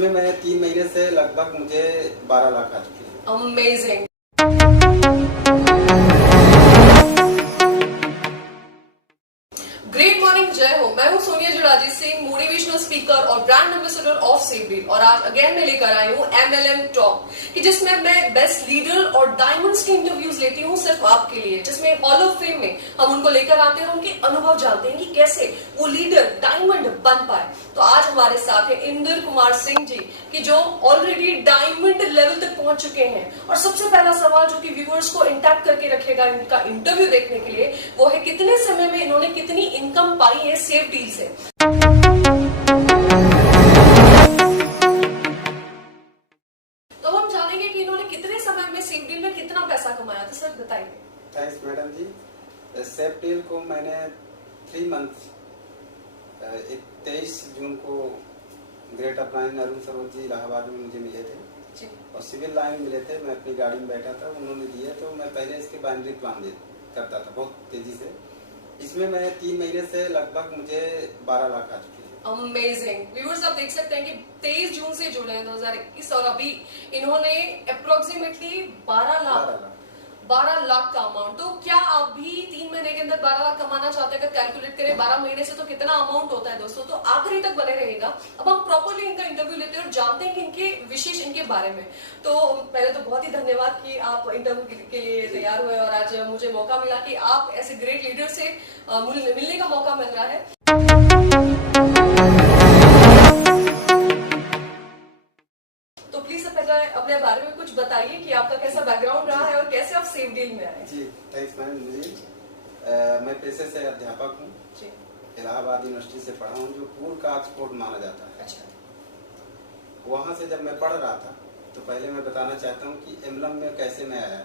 इसमें मैं 3 महीने से लगभग मुझे 12 लाख आ चुके हैं। अमेजिंग। ग्रेट मॉर्निंग, जय हो। मैं हूं सोनिया जुड़ाजी सिंह, मोटिवेशनल स्पीकर और ब्रांड एम्बेसडर ऑफ सेफडील। और आज अगेन मैं लेकर आई हूं MLM टॉक, कि जिसमें मैं बेस्ट लीडर और डायमंड्स के इंटरव्यूज लेती हूं सिर्फ आपके लिए, जिसमें हॉल ऑफ फेम में हम उनको लेकर आते हैं और उनके अनुभव जानते हैं कि कैसे वो लीडर डायमंड बन पाए। तो आज हमारे साथ है इंद्र कुमार सिंह जी, कि जो ऑलरेडी डायमंड लेवल तक पहुंच चुके हैं। और सबसे पहला सवाल जो कि व्यूअर्स को इंटैक्ट करके रखेगा इनका इंटरव्यू देखने के लिए, वो है कितने समय में इन्होंने कितनी इनकम पाई है सेफडील से। तो हम जानेंगे कि इन्होंने कितने समय में सेफडील में कितना पैसा कमाया, तो सर बताइए। थैंक्स मैडम जी। सेफडील को मैंने 3 मंथ 23 जून को ग्रेट अपलाइन अरुण सरोज जी इलाहाबाद में मुझे मिले थे जी। और सिविल लाइन मिले थे। मैं अपनी गाड़ी में बैठा था, उन्होंने दिए। तो मैं पहले इसके बाइनरी प्लान करता था बहुत तेजी से। इसमें मैं 3 महीने से लगभग मुझे 12 लाख आ चुके हैं। अमेजिंग। व्यूअर्स आप देख सकते हैं कि 23 जून से जुड़े हैं 2021 और अभी इन्होंने अप्रोक्सीमेटली 12 लाख का अमाउंट। तो क्या आप भी 3 महीने के अंदर 12 लाख कमाना चाहते हैं? अगर कैलकुलेट करें 12 महीने से तो कितना अमाउंट होता है दोस्तों, तो आखिरी तक बने रहेगा। अब हम प्रॉपर्ली इनका इंटरव्यू लेते हैं और जानते हैं कि इनके विशेष इनके बारे में। तो पहले तो बहुत ही धन्यवाद कि आप इंटरव्यू के लिए तैयार हुए और आज मुझे मौका मिला कि आप ऐसे ग्रेट लीडर से मिलने का मौका मिल रहा है। तो प्लीज अपने बारे में कुछ बताइए कि आपका कैसा बैकग्राउंड रहा है और कैसे आप सेफडील में आए। जी थैंक्स मैम जी। मैं पेशे से अध्यापक हूँ, इलाहाबाद यूनिवर्सिटी से पढ़ा हूँ, जो पूर्व का ऑक्सफोर्ड माना जाता है। अच्छा। वहाँ से जब मैं पढ़ रहा था तो पहले मैं बताना चाहता हूँ कि एमलम में कैसे मैं आया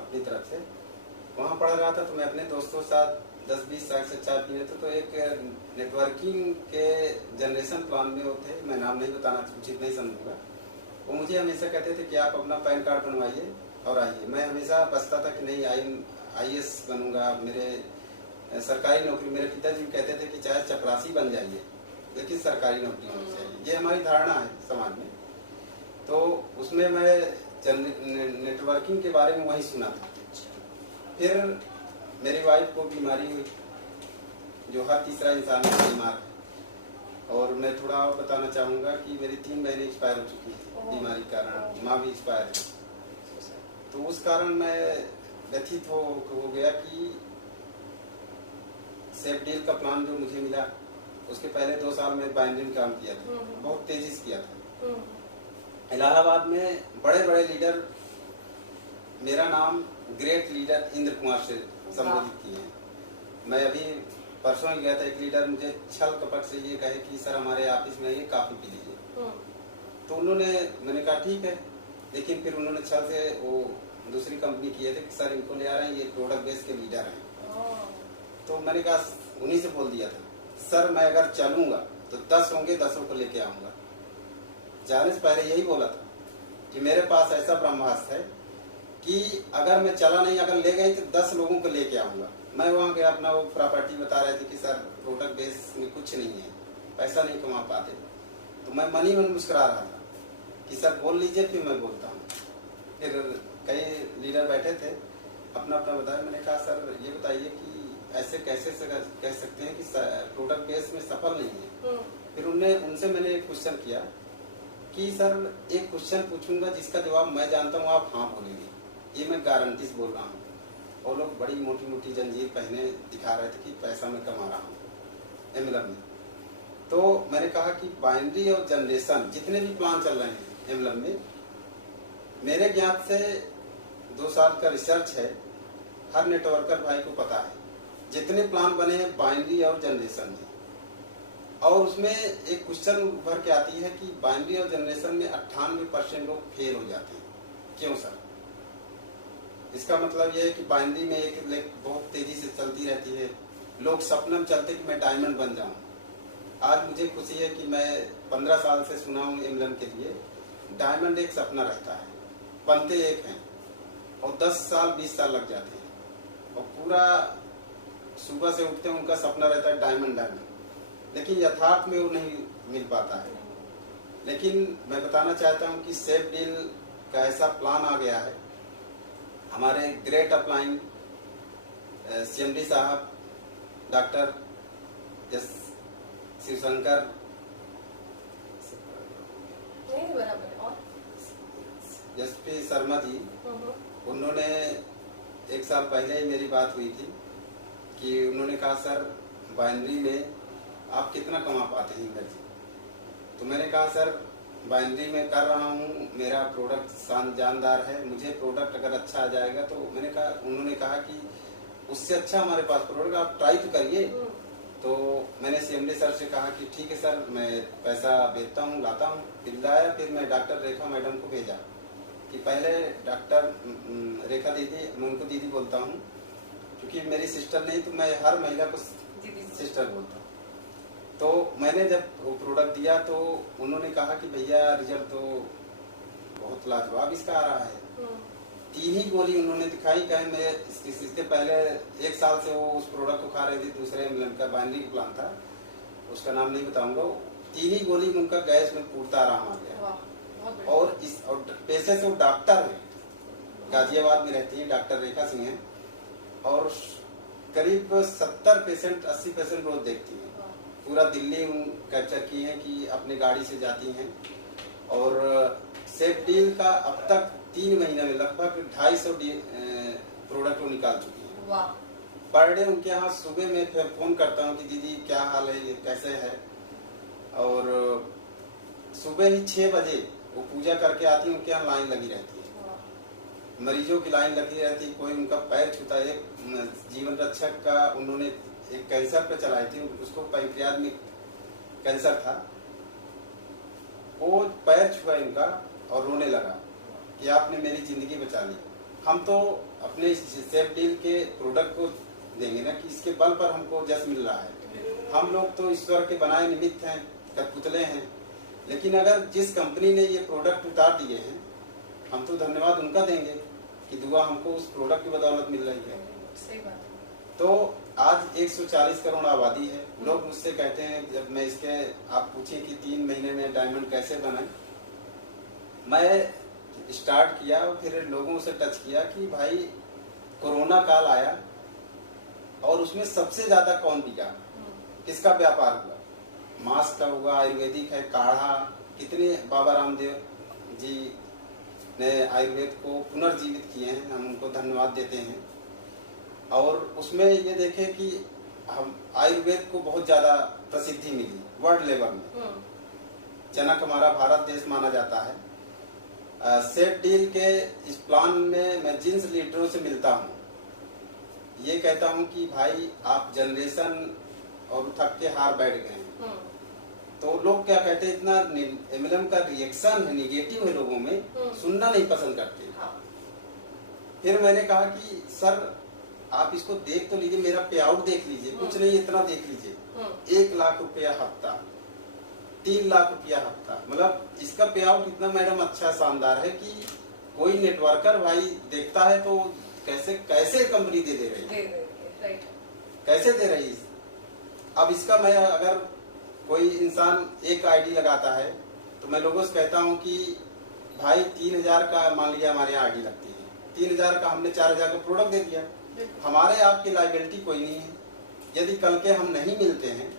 अपनी तरफ से। वहाँ पढ़ रहा था तो मैं अपने दोस्तों के साथ 10-20 साल से चाय पी रहे थे। तो एक नेटवर्किंग के जनरेशन प्लान में वो थे, मैं नाम नहीं बताना उचित नहीं समझूंगा। वो मुझे हमेशा कहते थे कि आप अपना पैन कार्ड बनवाइए और आइए। मैं हमेशा बसता था कि नहीं IAS बनूंगा, मेरे सरकारी नौकरी। मेरे पिताजी कहते थे कि चाहे चपरासी बन जाइए लेकिन सरकारी नौकरी होनी चाहिए। ये हमारी धारणा है समाज में। तो उसमें मैं नेटवर्किंग के बारे में वही सुना था। फिर मेरी वाइफ को बीमारी हुई, जो हर तीसरा इंसान बीमार है। और मैं थोड़ा और बताना चाहूँगा कि मेरी 3 महीने एक्सपायर हो चुकी है बीमारी के कारण। माँ भी एक्सपायर है। तो उस कारण मैं व्यथित हो गया कि सेफडील का प्लान जो मुझे मिला, उसके पहले 2 साल में बाइंडिंग काम किया था, बहुत तेजी से किया था। इलाहाबाद में बड़े बड़े लीडर मेरा नाम ग्रेट लीडर इंद्र कुमार से संबोधित किए हैं। मैं अभी परसों ही गया था, एक लीडर मुझे छल कपट से ये कहे कि सर हमारे ऑफिस में ये काफी पी लीजिए। तो उन्होंने, मैंने कहा ठीक है, लेकिन फिर उन्होंने छल से वो दूसरी कंपनी किए थे कि सर इनको ले आ रहे हैं, ये प्रोडक्ट बेस के लीडर हैं। तो मैंने कहा, उन्हीं से बोल दिया था, सर मैं अगर चलूंगा तो 10 होंगे, 10 को लेके आऊंगा। जाने से पहले यही बोला था कि मेरे पास ऐसा ब्रह्मास्त्र है कि अगर मैं चला नहीं, अगर ले गई तो 10 लोगों को लेके आऊंगा। मैं वहाँ गया, अपना वो प्रॉपर्टी बता रहे थे कि सर प्रोडक्ट बेस में कुछ नहीं है, पैसा नहीं कमा पाते। तो मैं मन ही मन मुस्कुरा रहा था कि सर बोल लीजिए, फिर मैं बोलता हूँ। फिर कई लीडर बैठे थे, अपना अपना बताया। मैंने कहा सर ये बताइए कि ऐसे कैसे कह सकते हैं कि प्रोडक्ट बेस में सफल नहीं है। फिर उनसे मैंने एक क्वेश्चन किया कि सर एक क्वेश्चन पूछूंगा जिसका जवाब मैं जानता हूँ, आप हाँ बोलेंगे, ये मैं गारंटी से बोल रहा हूँ। और लोग बड़ी मोटी मोटी जंजीर पहने दिखा रहे थे कि पैसा मैं कमा रहा हूँ एमलम में। तो मैंने कहा कि बाइनरी और जनरेशन जितने भी प्लान चल रहे हैं एमलम में, मेरे ज्ञान से 2 साल का रिसर्च है, हर नेटवर्कर भाई को पता है जितने प्लान बने हैं बाइनरी और जनरेशन में। और उसमें एक क्वेश्चन उभर के आती है कि बाइनरी और जनरेशन में 98% लोग फेल हो जाते हैं। क्यों सर? इसका मतलब यह है कि बाइनरी में एक लेख बहुत तेजी से चलती रहती है, लोग सपना में चलते कि मैं डायमंड बन जाऊं। आज मुझे खुशी है कि मैं 15 साल से सुना हूं एमलम के लिए, डायमंड एक सपना रहता है, बनते एक हैं और 10 साल 20 साल लग जाते हैं। और पूरा सुबह से उठते हैं, उनका सपना रहता है डायमंड, लेकिन यथार्थ में वो नहीं मिल पाता है। लेकिन मैं बताना चाहता हूं कि सेफ डील का ऐसा प्लान आ गया है। हमारे ग्रेट अपलाइन CMD साहब doctor S Shivshankar SP Sharma ji, उन्होंने एक साल पहले ही मेरी बात हुई थी कि उन्होंने कहा सर बाइनरी में आप कितना कमा पाते हैं जी। तो मैंने कहा सर बाइनरी में कर रहा हूँ, मेरा प्रोडक्ट जानदार है, मुझे प्रोडक्ट अगर अच्छा आ जाएगा तो मैंने कहा, उन्होंने कहा कि उससे अच्छा हमारे पास प्रोडक्ट आप ट्राई तो करिए। तो मैंने CMD सर से कहा कि ठीक है सर, मैं पैसा भेजता हूँ, लाता हूँ। फिर लाया, फिर मैं डॉक्टर रेखा मैडम को भेजा कि पहले डॉक्टर रेखा दीदी, मैं उनको दीदी बोलता हूँ क्योंकि मेरी सिस्टर नहीं तो मैं हर महिला को सिस्टर बोलता हूँ। तो मैंने जब वो प्रोडक्ट दिया तो उन्होंने कहा कि भैया रिजल्ट तो बहुत लाजवाब इसका आ रहा है। 3 ही गोली उन्होंने दिखाई। कहीं मैं इसके पहले 1 साल से वो उस प्रोडक्ट को खा रहे थे, दूसरे का बाइनरी का प्लान था, उसका नाम नहीं बताऊंगा। 3 ही गोली में उनका गैस में पूर्ता आराम आ गया। और पेशे से वो डॉक्टर है, गाजियाबाद में रहती है, डॉक्टर रेखा सिंह है, और करीब 70 पेशेंट 80 पेशेंट रोज देखती है। पूरा दिल्ली कैप्चर की है कि अपनी गाड़ी से जाती हैं। और सेफ डील का अब तक 3 महीने में लगभग 250 प्रोडक्ट वो निकाल चुकी है। पर डे उनके यहाँ सुबह में फोन करता हूँ कि दीदी क्या हाल है, कैसे है। और सुबह ही 6 बजे वो पूजा करके आती है, उनके यहाँ लाइन लगी रहती है, मरीजों की लाइन लगी रहती है। कोई उनका पैर छूता है। एक जीवन रक्षक का उन्होंने एक कैंसर पे चलाई थी, उसको पैंक्रियाज में कैंसर था, वो पैर छुआ इनका और रोने लगा कि आपने मेरी जिंदगी बचा ली। हम तो अपने सेफ डील के प्रोडक्ट को देंगे ना कि इसके बल पर हमको जस मिल रहा है। हम लोग तो ईश्वर के बनाए निमित्त हैं, कठपुतले हैं। लेकिन अगर जिस कंपनी ने ये प्रोडक्ट उतार दिए हैं, हम तो धन्यवाद उनका देंगे कि दुआ हमको उस प्रोडक्ट की बदौलत मिल रही है। सही बात है। तो आज 140 करोड़ आबादी है। लोग मुझसे कहते हैं, जब मैं इसके आप पूछे कि 3 महीने में डायमंड कैसे बनाए, मैं स्टार्ट किया और फिर लोगों से टच किया कि भाई कोरोना काल आया और उसमें सबसे ज्यादा कौन बिका, किसका व्यापार हुआ? मास्क का हुआ, आयुर्वेदिक है, काढ़ा, कितने बाबा रामदेव जी ने आयुर्वेद को पुनर्जीवित किए हैं, हम उनको धन्यवाद देते हैं। और उसमें ये देखें कि हम आयुर्वेद को बहुत ज्यादा प्रसिद्धि मिली वर्ल्ड लेवल में। जनक हमारा भारत देश माना जाता है। सेफ डील के इस प्लान में मैं जिन लीडरों से मिलता हूँ, ये कहता हूँ कि भाई आप जनरेशन और थक के हार बैठ गए हैं। तो लोग क्या कहते हैं, इतना MLM का रिएक्शन है, निगेटिव है लोगों में, सुनना नहीं पसंद करते। फिर मैंने कहा कि सर आप इसको देख तो लीजिए, मेरा पे आउट देख लीजिए, कुछ नहीं इतना देख लीजिए। 1 लाख रुपया हफ्ता, 3 लाख रुपया हफ्ता, मतलब इसका पे आउट इतना मैडम अच्छा शानदार है कि कोई नेटवर्कर भाई देखता है तो कैसे कंपनी दे रही है, कैसे दे रही है। अब इसका मैं अगर कोई इंसान एक आईडी लगाता है तो मैं लोगों से कहता हूँ कि भाई 3000 का मान लिया हमारे यहाँ आईडी लगती है, 3000 का हमने 4000 का प्रोडक्ट दे दिया, हमारे आपकी लायबिलिटी कोई नहीं है। यदि कल के हम नहीं मिलते हैं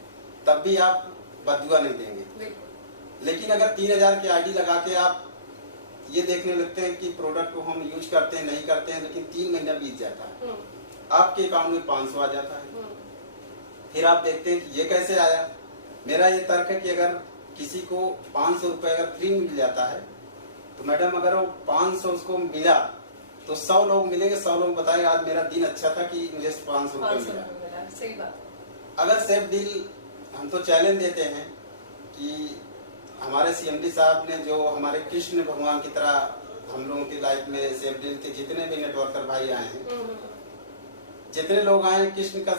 तब भी आप बदुआ नहीं देंगे। लेकिन अगर 3000 की आईडी लगा के आप ये देखने लगते हैं कि प्रोडक्ट को हम यूज करते हैं नहीं करते हैं, लेकिन 3 महीना बीत जाता है, आपके अकाउंट में 500 आ जाता है। फिर आप देखते हैं कि ये कैसे आया। मेरा ये तर्क है कि अगर किसी को 500 रुपए अगर फ्री मिल जाता है तो मैडम अगर वो 500 उसको मिला तो 100 लोग मिलेंगे, 100 लोग बताएंगे आज मेरा दिन अच्छा था कि मुझे 500 रुपए मिला। सही बात। अगर सेफ डील, हम तो चैलेंज देते हैं कि हमारे CMD साहब ने जो हमारे कृष्ण भगवान की तरह हम लोगों की लाइफ में सेफ डील के जितने भी नेटवर्कर भाई आए हैं, जितने लोग आए हैं, कृष्ण का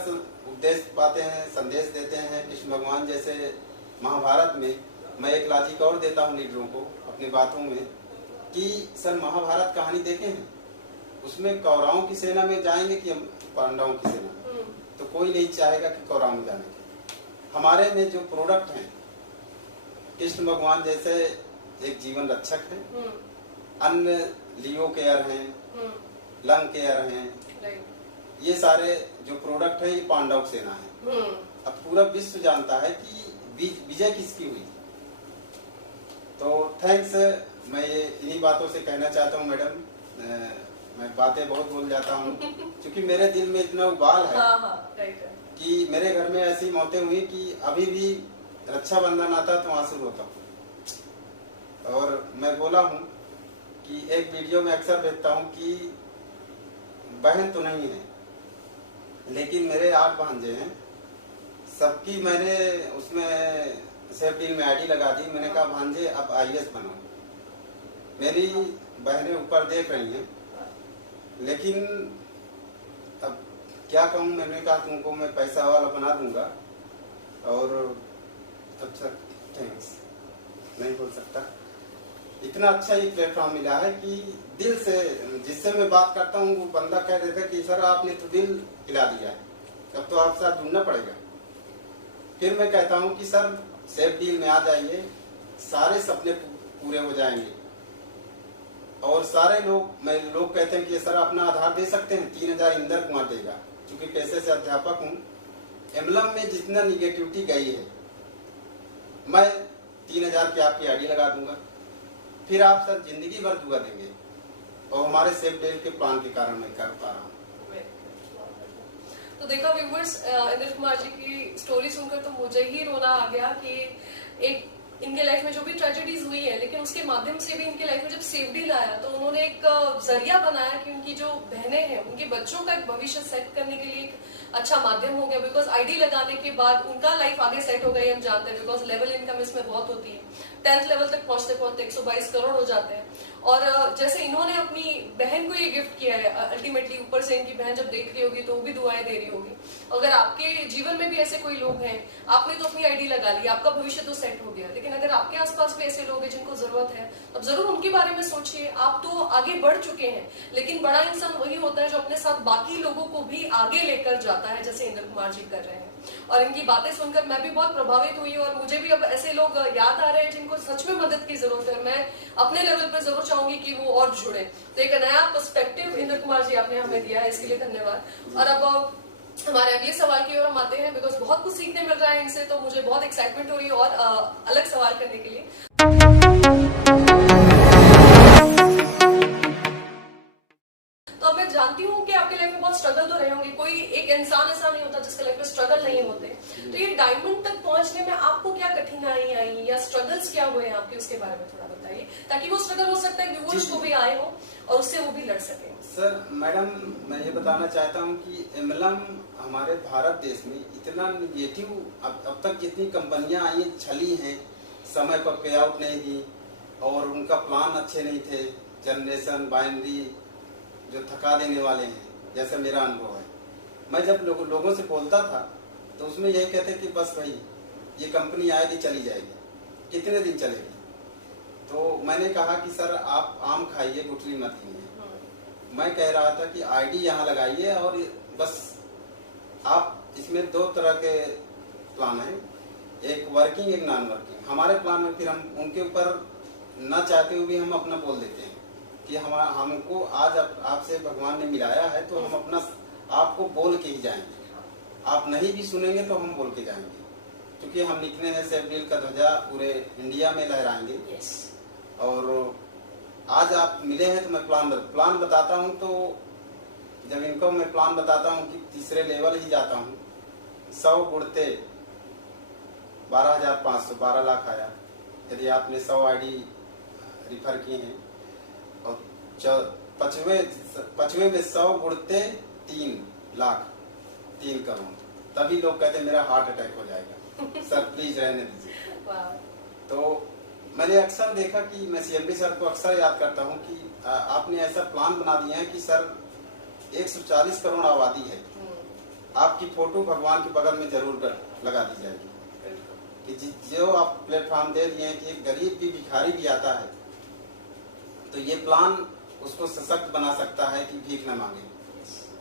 उपदेश पाते हैं, संदेश देते हैं। कृष्ण भगवान जैसे महाभारत में, मैं एक लॉजिक और देता हूँ लीडरों को अपनी बातों में कि सर महाभारत कहानी देखे हैं, उसमें कौरवों की सेना में जाएंगे कि हम पांडवों की सेना, तो कोई नहीं चाहेगा कि कौरव में जाने के। हमारे में जो प्रोडक्ट हैं कृष्ण भगवान जैसे एक जीवन रक्षक है, अन्य लियो केयर हैं, लंग केयर हैं, ये सारे जो प्रोडक्ट है ये पांडव सेना है। अब पूरा विश्व जानता है कि विजय किसकी हुई। तो थैंक्स, मैं ये इन्हीं बातों से कहना चाहता हूँ मैडम। मैं बातें बहुत बोल जाता हूँ क्योंकि मेरे दिल में इतना उबाल है कि मेरे घर में ऐसी मौतें हुई कि अभी भी रक्षाबंधन आता तो आंसू रोता हूँ। और मैं बोला हूँ कि एक वीडियो में अक्सर देखता हूँ कि बहन तो नहीं है लेकिन मेरे 8 भांजे हैं, सबकी मैंने उसमें सेफ्टी में आईडी लगा दी। मैंने कहा भांजे अब IAS बनो। मेरी बहनें ऊपर देख रही हैं लेकिन अब क्या कहूँ, मैंने कहा तुमको मैं पैसा वाला बना दूंगा। और अच्छा थैंक्स नहीं बोल सकता, इतना अच्छा ये प्लेटफॉर्म मिला है कि दिल से जिससे मैं बात करता हूँ वो बंदा कह देता है कि सर आपने तो दिल हिला दिया है, अब तो आपके साथ जुड़ना पड़ेगा। फिर मैं कहता हूँ कि सर सेफ डील में आ जाइए, सारे सपने पूरे हो जाएंगे। और सारे लोग कहते हैं कि सर अपना आधार दे सकते हैं, 3000 इंदर कुमार देगा। क्योंकि पैसे से अध्यापक हूँ, एमलम में जितना निगेटिविटी गई है मैं 3000 की आपकी आईडी लगा दूंगा, फिर आप सर जिंदगी भर दुआ देंगे। और हमारे सेफ डील के प्लान के कारण मैं कर पा रहा हूँ। तो देखा व्यूवर्स, इंद्र कुमार जी की स्टोरी सुनकर तो मुझे ही रोना आ गया कि एक इनके लाइफ में जो भी ट्रेजेडीज हुई है, लेकिन उसके माध्यम से भी इनके लाइफ में जब सेफ डील आया तो उन्होंने एक जरिया बनाया कि उनकी जो बहनें हैं उनके बच्चों का एक भविष्य सेट करने के लिए एक अच्छा माध्यम हो गया। बिकॉज आईडी लगाने के बाद उनका लाइफ आगे सेट हो गई, हम जानते हैं। बिकॉज लेवल इनकम इसमें बहुत होती है, 10th लेवल तक पहुंचते पहुंचते 122 करोड़ हो जाते हैं। और जैसे इन्होंने अपनी बहन को ये गिफ्ट किया है, अल्टीमेटली ऊपर से इनकी बहन जब देख रही होगी तो वो भी दुआएं दे रही होगी। अगर आपके जीवन में भी ऐसे कोई लोग हैं, आपने तो अपनी आईडी लगा ली, आपका भविष्य तो सेट हो गया, लेकिन अगर आपके आसपास भी ऐसे लोग हैं जिनको जरूरत है, अब जरूर उनके बारे में सोचिए। आप तो आगे बढ़ चुके हैं, लेकिन बड़ा इंसान वही होता है जो अपने साथ बाकी लोगों को भी आगे लेकर जाता है, जैसे इंद्र कुमार जी कर रहे हैं। और इनकी बातें सुनकर मैं भी बहुत प्रभावित हुई और मुझे भी अब ऐसे लोग याद आ रहे हैं जिनको सच में मदद की जरूरत है। मैं अपने लेवल पर जरूर चाहूंगी कि वो और जुड़े। तो एक नया पर्सपेक्टिव इंद्र कुमार जी आपने हमें दिया है, इसके लिए धन्यवाद। और अब हमारे अगले सवाल की ओर हम आते हैं, बिकॉज बहुत कुछ सीखने मिल रहा है इनसे, तो मुझे बहुत एक्साइटमेंट हो रही है और अलग सवाल करने के लिए। तो अब मैं जानती हूँ कि आपके लाइफ में बहुत स्ट्रगल तो रहे होंगे, कोई एक इंसान ऐसा नहीं होता जिसके लाइफ में स्ट्रगल नहीं होते। तो ये डायमंड तक पहुंचने में आपको क्या कठिनाई आई या स्ट्रगल्स क्या हुए हैं आपके, उसके बारे में थोड़ा बताइए, ताकि वो स्ट्रगल हो सकता है व्यूअर्स को भी आए हो और उससे वो भी लड़ सके। सर मैडम, मैं ये बताना चाहता हूँ कि एमएलएम हमारे भारत देश में इतना निगेटिव, अब तक जितनी कंपनियां आई छली हैं, समय पर पे आउट नहीं दी और उनका प्लान अच्छे नहीं थे, जनरेशन बाइनरी जो थका देने वाले हैं, जैसे मेरा अनुभव है। मैं जब लोगों से बोलता था तो उसमें यही कहते कि बस भाई ये कंपनी आएगी चली जाएगी, कितने दिन चलेगी। तो मैंने कहा कि सर आप आम खाइए, गुठली मत लीजिए। मैं कह रहा था कि आईडी यहाँ लगाइए और बस आप, इसमें 2 तरह के प्लान हैं, एक वर्किंग एक नॉन वर्किंग। हमारे प्लान में फिर हम उनके ऊपर न चाहते हुए भी हम अपना बोल देते हैं कि हमको आज आपसे भगवान ने मिलाया है तो हम अपना आपको बोल के ही जाएंगे, आप नहीं भी सुनेंगे तो हम बोल के जाएंगे, क्योंकि हम निकले हैं सेफ डील का ध्वजा पूरे इंडिया में लहराएंगे। और आज आप मिले हैं तो मैं प्लान बताता हूं। तो जब इनको मैं प्लान बताता हूं कि तीसरे लेवल ही जाता हूं, 100 गुणते 12,500, 12 लाख आया यदि आपने 100 आईडी रिफर किए हैं। और 5वें में 100 गुणते 3 लाख, 3 करोड़, तभी लोग कहते हैं मेरा हार्ट अटैक हो जाएगा। सर प्लीज रहने दीजिए। तो मैंने अक्सर देखा कि मैं CMD सर को अक्सर याद करता हूं कि आपने ऐसा प्लान बना दिया है कि सर 140 करोड़ आबादी है, आपकी फोटो भगवान के बगल में जरूर लगा दी जाएगी कि जो आप प्लेटफॉर्म दे दिए हैं कि एक गरीब भी भिखारी भी आता है तो ये प्लान उसको सशक्त बना सकता है कि भीख न मांगे,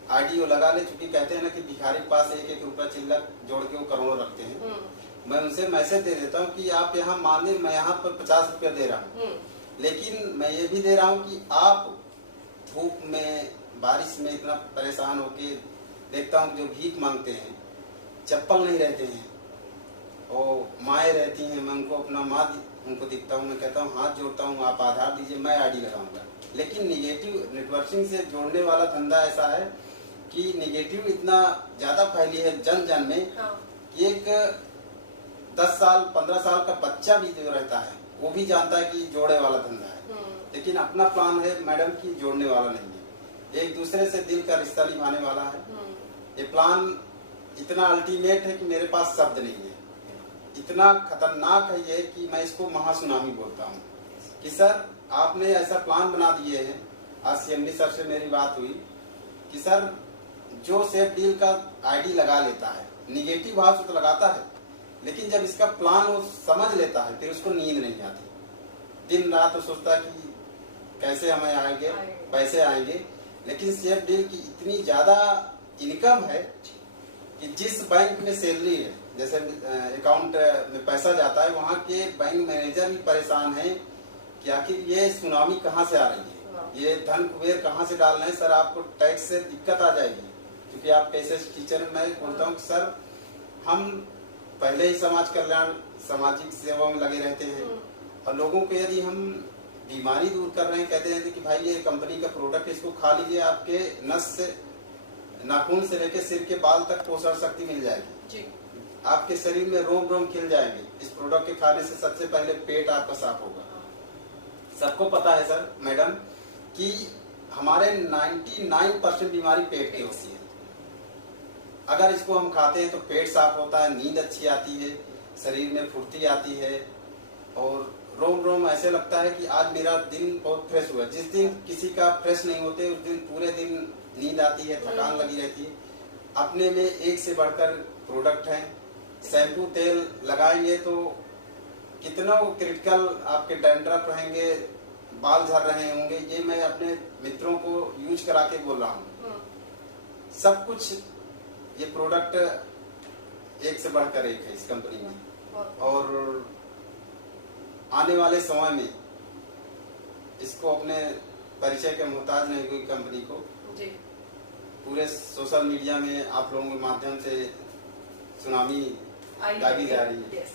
आईडी वो लगा ले। चूंकि कहते हैं ना कि भिखारी के पास 1-1 रुपया चिल्लर जोड़ के वो करोड़ों रखते हैं, मैं उनसे मैसेज दे देता हूँ कि आप यहाँ माने मैं यहाँ पर 50 रुपया दे रहा हूँ, लेकिन मैं ये भी दे रहा हूँ कि आप धूप में बारिश में इतना परेशान होके देखता हूँ जो भीख मांगते हैं, चप्पल नहीं रहते हैं और माएँ रहती हैं, मैं उनको अपना माँ उनको दिखता हूँ, मैं कहता हूँ हाथ जोड़ता हूँ, आप आधार दीजिए, मैं आईडी लगाऊंगा। लेकिन निगेटिव नेटवर्किंग से जोड़ने वाला धंधा ऐसा है कि निगेटिव इतना ज्यादा फैली है जन जन में कि एक 10 साल 15 साल का बच्चा भी जो रहता है वो भी जानता है कि जोड़े वाला धंधा है, लेकिन अपना प्लान है मैडम की जोड़ने वाला नहीं है, एक दूसरे से दिल का रिश्ता निभाने वाला है। ये प्लान इतना अल्टीमेट है कि मेरे पास शब्द नहीं है, इतना खतरनाक है ये कि मैं इसको महासुनामी बोलता हूँ कि सर आपने ऐसा प्लान बना दिए हैं। आज CMD सर से मेरी बात हुई कि सर जो सेफ डील का आईडी लगा लेता है, निगेटिव भाव से तो लगाता है, लेकिन जब इसका प्लान वो समझ लेता है फिर उसको नींद नहीं आती, दिन रात तो सोचता है कि कैसे हमें आएंगे पैसे आएंगे। लेकिन सेफ डील की इतनी ज्यादा इनकम है कि जिस बैंक में सैलरी है, जैसे अकाउंट में पैसा जाता है, वहाँ के बैंक मैनेजर भी परेशान हैं कि आखिर ये सुनामी कहाँ से आ रही है, ये धन कुबेर कहाँ से डालना है। सर आपको टैक्स से दिक्कत आ जाएगी, क्योंकि आप पैसे टीचर, मैं बोलता हूँ सर हम पहले ही समाज कल्याण सामाजिक सेवा में लगे रहते हैं और लोगों को यदि हम बीमारी दूर कर रहे हैं, कहते हैं कि भाई ये कंपनी का प्रोडक्ट, इसको खा लीजिए, आपके नस से नाखून से लेकर सिर के बाल तक पोषण शक्ति मिल जाएगी जी। आपके शरीर में रोम रोम खिल जाएंगे। इस प्रोडक्ट के खाने से सबसे पहले पेट आपका साफ होगा। सबको पता है सर मैडम कि हमारे 99% बीमारी पेट की होती है। अगर इसको हम खाते हैं तो पेट साफ होता है, नींद अच्छी आती है, शरीर में फुर्ती आती है और रोम रोम ऐसे लगता है कि आज मेरा दिन बहुत फ्रेश हुआ। जिस दिन किसी का फ्रेश नहीं होते उस दिन पूरे दिन नींद आती है, थकान लगी रहती है। अपने में एक से बढ़कर प्रोडक्ट हैं। शैम्पू तेल लगाएंगे तो कितना क्रिटिकल आपके डैंड्रफ रहेंगे, बाल झड़ रहे होंगे, ये मैं अपने मित्रों को यूज करा के बोल रहा हूँ। सब कुछ ये प्रोडक्ट एक से बढ़कर एक है इस कंपनी में और आने वाले समय में इसको अपने परिचय के मोहताज नहीं हुई कंपनी को जी। पूरे सोशल मीडिया में आप लोगों के माध्यम से सुनामी दागी जा रही है।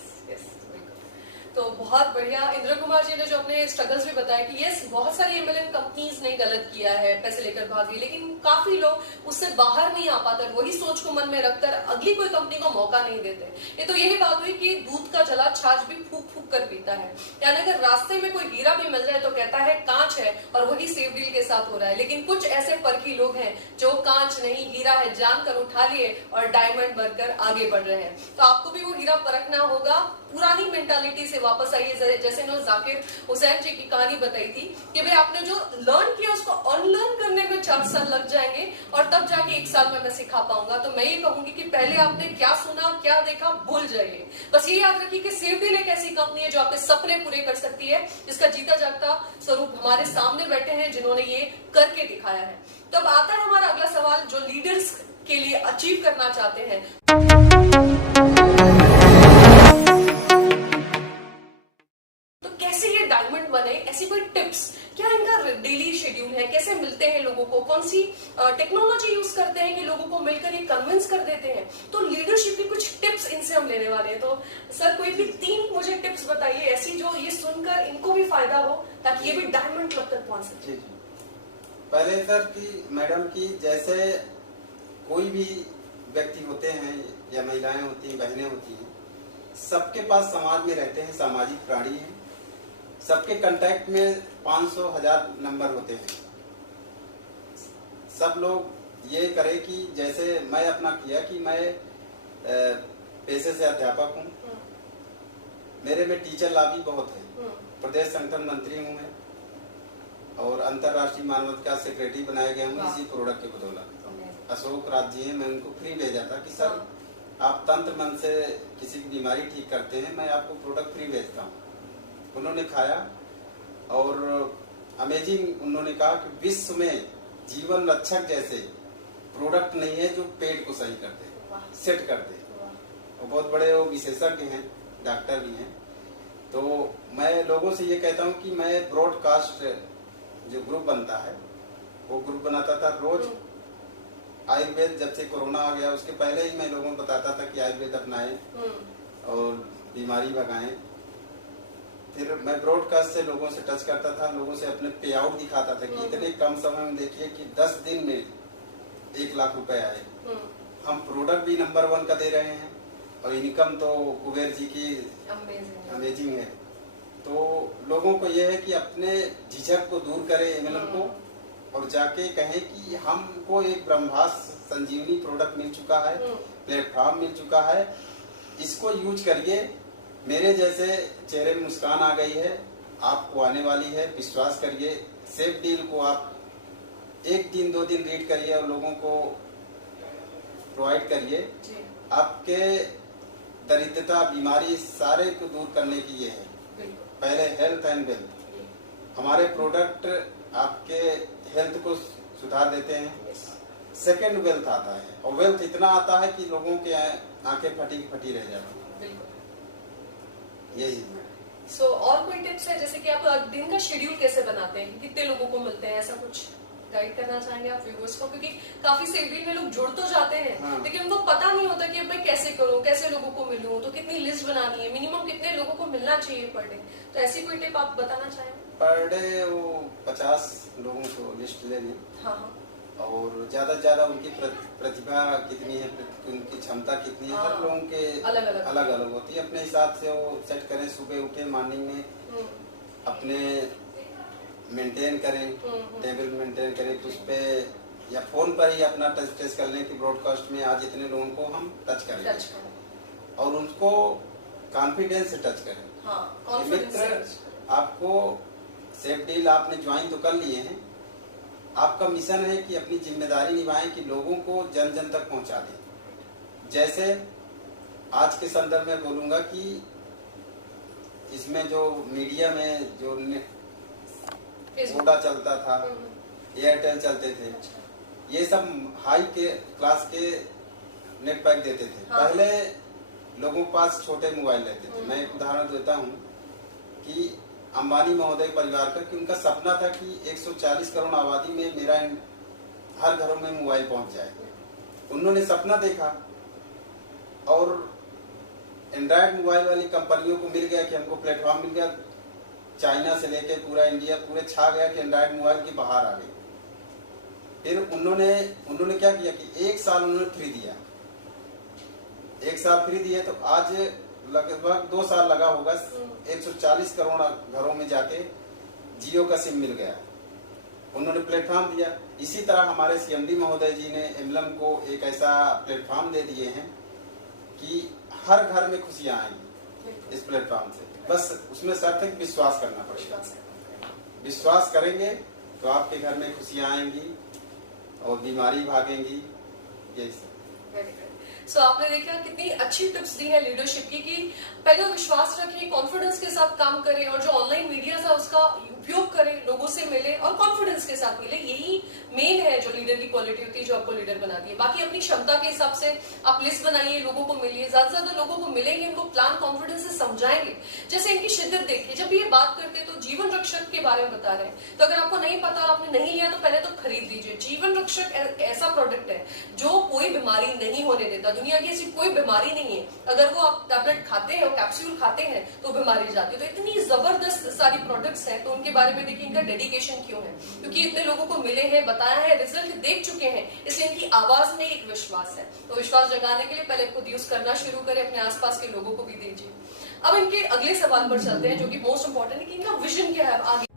तो बहुत बढ़िया इंद्र कुमार जी ने जो अपने स्ट्रगल्स भी बताया कि यस बहुत सारी MLM कंपनीज ने गलत किया है, पैसे लेकर भाग गई, लेकिन काफी लोग उससे बाहर नहीं आ पाकर वही सोच को मन में रखकर अगली कोई कंपनी को मौका नहीं देते। ये तो यही बात हुई कि दूध का जला छाछ भी फूक फूक कर पीता है। यानी अगर रास्ते में कोई हीरा भी मिल जाए तो कहता है कांच है और वही सेफ डील के साथ हो रहा है। लेकिन कुछ ऐसे फर्की लोग हैं जो कांच नहीं हीरा है जानकर उठा लिए और डायमंड बनकर आगे बढ़ रहे हैं। तो आपको भी वो हीरा परखना होगा, पुरानी मेंटालिटी से वापस आइए। जैसे ने जाकिर हुसैन जी की कहानी बताई थी कि भाई आपने जो लर्न किया उसको अनलर्न करने में 4 साल लग जाएंगे और तब जाके 1 साल में मैं सिखा पाऊंगा। तो मैं ये कहूंगी कि पहले आपने क्या सुना क्या देखा भूल जाइए। बस ये याद रखिए कि सेफ डील एक ऐसी कंपनी है जो आपके सपने पूरे कर सकती है, जिसका जीता जागता स्वरूप हमारे सामने बैठे हैं जिन्होंने ये करके दिखाया है। तो अब आता है हमारा अगला सवाल जो लीडर्स के लिए अचीव करना चाहते हैं। ऐसी कोई टिप्स, क्या इनका डेली शेड्यूल है, कैसे मिलते हैं लोगों को, कौन सी टेक्नोलॉजी यूज करते हैं कि लोगों को मिलकर ये कन्विंस कर देते हैं। तो लीडरशिप की कुछ टिप्स इनसे हम लेने वाले हैं। तो सर कोई भी 3 मुझे टिप्स बताइए ऐसी जो ये सुनकर इनको भी फायदा हो ताकि ये भी डायमंड क्लब तक पहुंच सके। पहले सर की मैडम की जैसे कोई भी व्यक्ति होते हैं या महिलाएं होती हैं, बहनें होती हैं, सबके पास समाज में रहते हैं, सामाजिक प्राणी हैं। सबके कांटेक्ट में 500,000 नंबर होते हैं। सब लोग ये करें कि जैसे मैं अपना किया कि मैं पेशे से अध्यापक हूँ, मेरे में टीचर लॉबी बहुत है, प्रदेश संगठन मंत्री हूँ मैं और अंतर्राष्ट्रीय मानवाधिकार सेक्रेटरी बनाया गया हूँ इसी प्रोडक्ट के बदौलत। अशोक राज जी हैं, मैं उनको फ्री भेजा था कि सर आप तंत्र मन से किसी की बीमारी ठीक करते हैं, मैं आपको प्रोडक्ट फ्री भेजता हूँ। उन्होंने खाया और अमेजिंग, उन्होंने कहा कि विश्व में जीवन रक्षक जैसे प्रोडक्ट नहीं है जो पेट को सही कर दे, सेट कर दे। वो बहुत बड़े वो विशेषज्ञ हैं, डॉक्टर भी हैं। तो मैं लोगों से ये कहता हूँ कि मैं ब्रॉडकास्ट जो ग्रुप बनता है वो ग्रुप बनाता था रोज। आयुर्वेद जब से कोरोना आ गया उसके पहले ही मैं लोगों को बताता था कि आयुर्वेद अपनाएं और बीमारी भगाएं। फिर मैं ब्रॉडकास्ट से लोगों से टच करता था, लोगों से अपने पे आउट दिखाता था कि इतने कम समय में देखिए कि 10 दिन में 1 लाख रुपए आए। हम प्रोडक्ट भी नंबर 1 का दे रहे हैं और इनकम तो कुबेर जी की अमेजिंग है। तो लोगों को यह है कि अपने झिझक को दूर करें एमएलएम को और जाके कहें कि हमको एक ब्रह्मास्त्र संजीवनी प्रोडक्ट मिल चुका है, प्लेटफॉर्म मिल चुका है, इसको यूज करिए। मेरे जैसे चेहरे में मुस्कान आ गई है, आपको आने वाली है, विश्वास करिए। सेफ डील को आप 1 दिन 2 दिन रीड करिए और लोगों को प्रोवाइड करिए। आपके दरिद्रता बीमारी सारे को दूर करने की ये है। पहले हेल्थ एंड वेल्थ, हमारे प्रोडक्ट आपके हेल्थ को सुधार देते हैं। सेकंड वेल्थ आता है और वेल्थ इतना आता है कि लोगों के आंखें फटी रह जाती है। यही और कोई टिप्स है जैसे कि आप दिन का शेड्यूल कैसे बनाते हैं, कितने लोगों को मिलते हैं, ऐसा कुछ गाइड करना चाहेंगे आप व्यूअर्स को? क्योंकि काफी सेवडील में लोग जुड़ तो जाते हैं लेकिन उनको पता नहीं होता कि अब मैं कैसे करूं, कैसे लोगों को मिलूं, तो कितनी लिस्ट बनानी है, मिनिमम कितने लोगों को मिलना चाहिए पर डे। तो ऐसी कोई टिप आप बताना चाहेंगे? पर डे वो 50 लोगों को लिस्ट ले लें। और ज्यादा से ज्यादा उनकी प्रतिभा कितनी है, उनकी क्षमता कितनी है, हर लोगों के अलग अलग होती है। अपने हिसाब से वो सेट करें। सुबह उठे मॉर्निंग में अपने मेंटेन करें, टेबल मेंटेन करें, तो उस पे या फोन पर ही अपना टच कर लें कि ब्रॉडकास्ट में आज इतने लोगों को हम टच करेंगे और उनको कॉन्फिडेंस से टच करें। मित्र, आपको सेफ डील आपने ज्वाइन तो कर लिए हैं, आपका मिशन है कि अपनी जिम्मेदारी निभाएं कि लोगों को जन जन तक पहुंचा दें। जैसे आज के संदर्भ में बोलूंगा कि इसमें जो मीडिया में जो वोडा चलता था, एयरटेल चलते थे, ये सब हाई के क्लास के नेट पैक देते थे। पहले लोगों के पास छोटे मोबाइल रहते थे। मैं एक उदाहरण देता हूँ कि अंबानी महोदय परिवार का कि उनका सपना था कि 140 करोड़ आबादी में मेरा हर घरों में मोबाइल पहुंच जाए। उन्होंने सपना देखा और एंड्रॉयड मोबाइल वाली कंपनियों को मिल गया कि हमको प्लेटफॉर्म मिल गया। चाइना से लेके पूरा इंडिया पूरे छा गया कि एंड्रॉयड मोबाइल की बाहर आ गई। फिर उन्होंने क्या किया कि 1 साल उन्होंने फ्री दिया। 1 साल फ्री दिए तो आज लगभग 2 साल लगा होगा, 140 करोड़ घरों में जाके जियो का सिम मिल गया। उन्होंने प्लेटफॉर्म दिया। इसी तरह हमारे सीएमडी महोदय जी ने एमएलएम को एक ऐसा प्लेटफॉर्म दे दिए हैं कि हर घर में खुशियां आएंगी इस प्लेटफॉर्म से। बस उसमें शर्त है कि विश्वास करना पड़ेगा। विश्वास करेंगे तो आपके घर में खुशियां आएंगी और बीमारी भागेंगी। यही सब। सो आपने देखा कितनी अच्छी टिप्स दी है लीडरशिप की कि पहले विश्वास रखें, कॉन्फिडेंस के साथ काम करें और जो ऑनलाइन मीडिया था उसका उपयोग करें, लोगों से मिले और कॉन्फिडेंस के साथ मिले। यही मेन है जो लीडर की क्वालिटी होती है, जो आपको लीडर बनाती है। बाकी अपनी क्षमता के हिसाब से आप लिस्ट बनाइए, लोगों को मिलिए, ज्यादा से ज्यादा लोगों को मिलेंगे, उनको प्लान कॉन्फिडेंस से समझाएंगे। जैसे इनकी शिद्दत देखिए, जब ये बात करते तो जीवन रक्षक के बारे में बता रहे हैं, तो अगर आपको नहीं पता और आपने नहीं लिया तो पहले तो खरीद लीजिए। जीवन रक्षक ऐसा प्रोडक्ट है जो कोई बीमारी नहीं होने देता। दुनिया की ऐसी कोई बीमारी नहीं है, अगर वो आप टैबलेट खाते हैं, कैप्सूल खाते हैं तो बीमारी जाती है। तो इतनी जबरदस्त सारी प्रोडक्ट्स हैं, तो उनके बारे में देखिए इनका डेडिकेशन क्यों है, क्योंकि इतने लोगों को मिले हैं, बताया है, रिजल्ट देख चुके हैं, इसलिए इनकी आवाज में एक विश्वास है। तो विश्वास जगाने के लिए पहले खुद यूज करना शुरू करें, अपने आसपास के लोगों को भी दीजिए। अब इनके अगले सवाल पर चलते हैं जो कि मोस्ट इंपॉर्टेंट है कि इनका विजन क्या है आगे।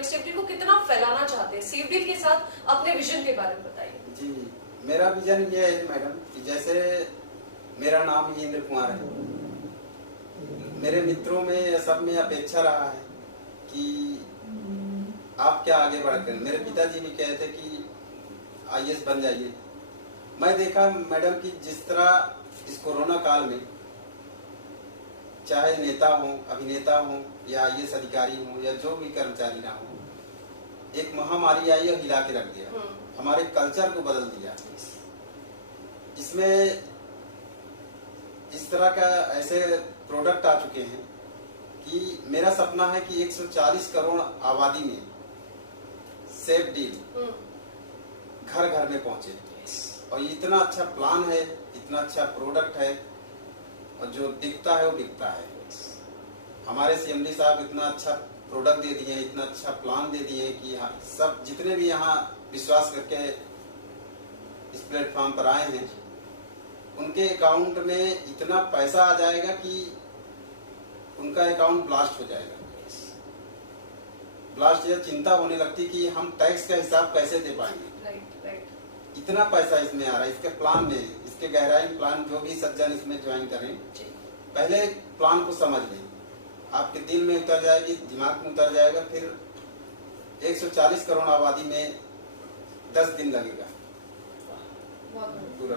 सेफडील को कितना फैलाना चाहते हैं, सेफडील के साथ अपने विजन के बारे में बताइए। जी, मेरा विजन ये है मैडम कि जैसे मेरा नाम ही इंद्र कुमार है, मेरे मित्रों में सब में अपेक्षा रहा है कि आप क्या आगे बढ़कर, मेरे पिताजी भी कहते कि आईएएस बन जाइए। मैं देखा मैडम कि जिस तरह इस कोरोना काल में चाहे नेता हो, अभिनेता हो या आईएएस अधिकारी हो या जो भी कर्मचारी ना हो, एक महामारी आई और हिला के रख दिया, हमारे कल्चर को बदल दिया। इसमें इस तरह का ऐसे प्रोडक्ट आ चुके हैं कि मेरा सपना है कि 140 करोड़ आबादी में सेफ डील घर घर में पहुंचे। और इतना अच्छा प्लान है, इतना अच्छा प्रोडक्ट है, और जो दिखता है वो बिकता है। हमारे सीएमडी साहब इतना अच्छा प्रोडक्ट दे दिए, इतना अच्छा प्लान दे दिए कि सब जितने भी यहाँ विश्वास करके इस प्लेटफॉर्म पर आए हैं, उनके अकाउंट में इतना पैसा आ जाएगा कि उनका अकाउंट ब्लास्ट हो जाएगा। ब्लास्ट या चिंता होने लगती कि हम टैक्स का हिसाब कैसे दे पाएंगे। इतना पैसा इसमें आ रहा है, इसके प्लान में, इसके गहराई प्लान, जो भी सज्जन इसमें ज्वाइन करें, पहले प्लान को समझ लें, आपके दिल में उतर जाएगी, दिमाग में उतर जाएगा। फिर 140 करोड़ आबादी में 10 दिन लगेगा पूरा।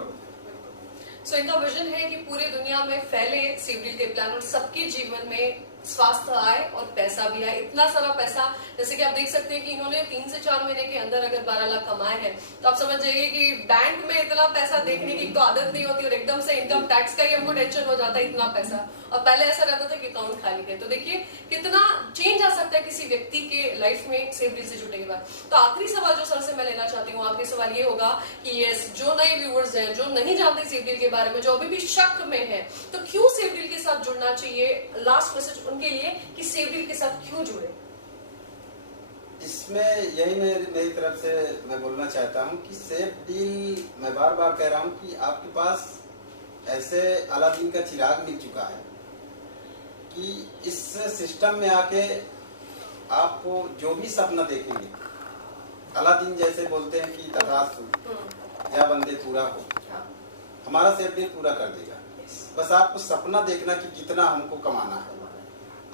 सो इनका विजन है कि पूरी दुनिया में फैले सेफ डील के प्लान और सबके जीवन में स्वास्थ्य आए और पैसा भी आए। इतना सारा पैसा, जैसे कि आप देख सकते हैं कि इन्होंने 3 से 4 महीने के अंदर अगर 12 लाख कमाए हैं, तो आप समझ जाइए कि बैंक में इतना पैसा देखने की तो आदत नहीं होती, और एकदम से इनकम टैक्स का ही हमको टेंशन हो जाता है इतना पैसा। और पहले ऐसा रहता था कि अकाउंट खाली है। तो देखिए कितना चेंज आ सकता है किसी व्यक्ति के लाइफ में सेफ डील से जुड़ने के बाद। तो आखिरी सवाल जो सर से मैं लेना चाहती हूँ, आखिरी सवाल ये होगा कि यस, जो नए व्यूअर्स हैं, जो नहीं जानते सेफ डील के बारे में, जो अभी भी शक में है, तो क्यों सेफ डील के साथ जुड़ना चाहिए? लास्ट मैसेज उनके लिए कि सेफ डील के साथ क्यों जुड़े? इसमें यही मेरी तरफ से मैं बोलना चाहता हूं कि सेफ डील, मैं बार बार कह रहा हूं कि आपके पास ऐसे अलादीन का चिराग मिल चुका है कि इस सिस्टम में आके आपको जो भी सपना देखेंगे, अलादीन जैसे बोलते हैं कि तथास्तु, या बंदे पूरा हो, हमारा सेफ डील पूरा कर देगा। बस आपको सपना देखना कि कितना हमको कमाना है,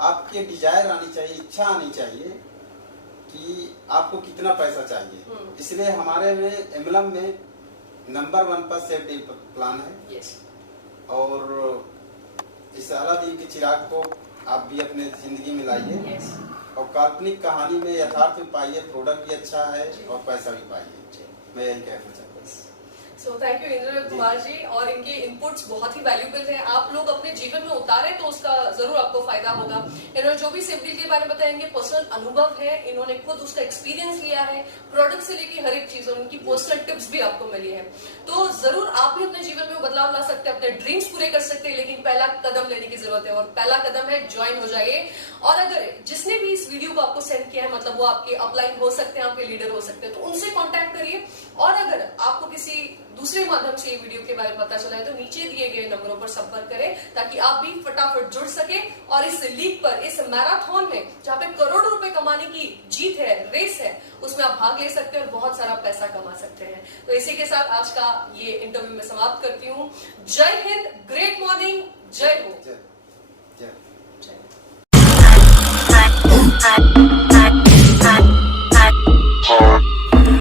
आपके डिजायर आनी चाहिए, इच्छा आनी चाहिए कि आपको कितना पैसा चाहिए। इसलिए हमारे में एमएलएम में नंबर 1 पर सेफ डील प्लान है। और इस अलादीन के चिराग को आप भी अपने जिंदगी में लाइए, और काल्पनिक कहानी में यथार्थ भी पाइए, प्रोडक्ट भी अच्छा है और पैसा भी पाइए। मैं यही कहना चाहता हूँ। So thank you Indra Kumar ji, और इनके इनपुट्स बहुत ही वैल्यूबल हैं। आप लोग अपने जीवन में उतारे तो उसका जरूर आपको फायदा होगा। इन्होंने जो भी सेफ डील के बारे में बताया, इनके पर्सनल अनुभव है, इन्होंने खुद उसका एक्सपीरियंस लिया है, प्रोडक्ट से लेके हर एक चीज, और उनकी पर्सनल टिप्स भी आपको मिली है। तो जरूर आप भी अपने जीवन में बदलाव ला सकते हैं, अपने ड्रीम्स पूरे कर सकते हैं, लेकिन पहला कदम लेने की जरूरत है, और पहला कदम है ज्वाइन हो जाइए। और अगर जिसने भी इस वीडियो को आपको सेंड किया है, मतलब वो आपके अपलाइन हो सकते हैं, आपके लीडर हो सकते हैं, तो उनसे कॉन्टैक्ट करिए। और अगर आपको किसी दूसरे माध्यम से ये वीडियो के बारे में पता चला है, तो नीचे दिए गए नंबरों पर संपर्क करें, ताकि आप भी फटाफट जुड़ सके और इस लीग पर, इस मैराथन में, जहाँ पे करोड़ों रुपए कमाने की जीत है, रेस है, उसमें आप भाग ले सकते हैं और बहुत सारा पैसा कमा सकते हैं। तो इसी के साथ आज का ये इंटरव्यू में समाप्त करती हूँ। जय हिंद, ग्रेट मॉर्निंग, जय हो। जय।